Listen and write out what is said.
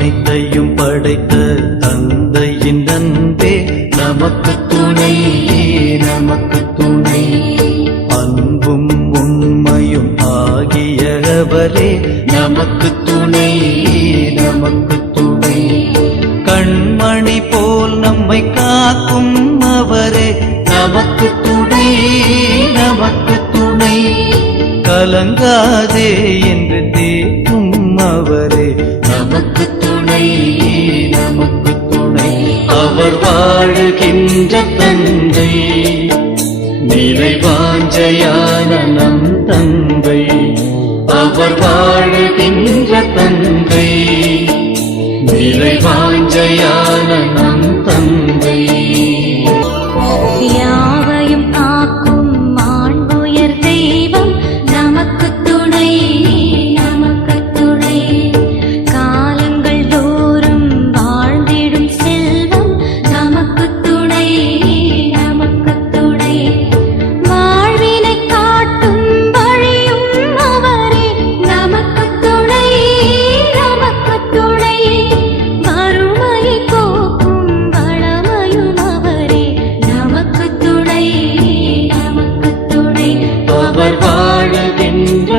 அனைத்தையும் படைத்த தந்தையின் அன்பே நமக்கு துணை, நமக்கு துணை. அன்பும் உண்மையும் ஆகியவரே நமக்கு துணை, நமக்கு துணை. கண்மணி போல் நம்மை காக்கும் அவரே நமக்கு துணை, நமக்கு துணை. கலங்காதே என்று தேற்றும் அவரே நமக்கு துணை, நமக்கு துணை. அவர் வாழுகின்ற தந்தை, நிறைவாஞ்சையான நம் தந்தை. அவர் வாழுகின்ற தந்தை, நிறைவாஞ்சையான நம் தந்தை. யாவையும் காக்கும் மாண்புயர் தெய்வம் நமக்கு துணை, நமக்கு துணை. காலங்கள் தோறும் வாழ்ந்திடும் செல்வம் நமக்கு துணை, நமக்கு துணை. வாழ்வினை காட்டும் வழியும் அவரே நமக்கு துணை, நமக்கு துணை. வறுமையை போக்கும் வளமையும் அவரே நமக்கு துணை, நமக்கு துணை. அவர் வாழுகின்ற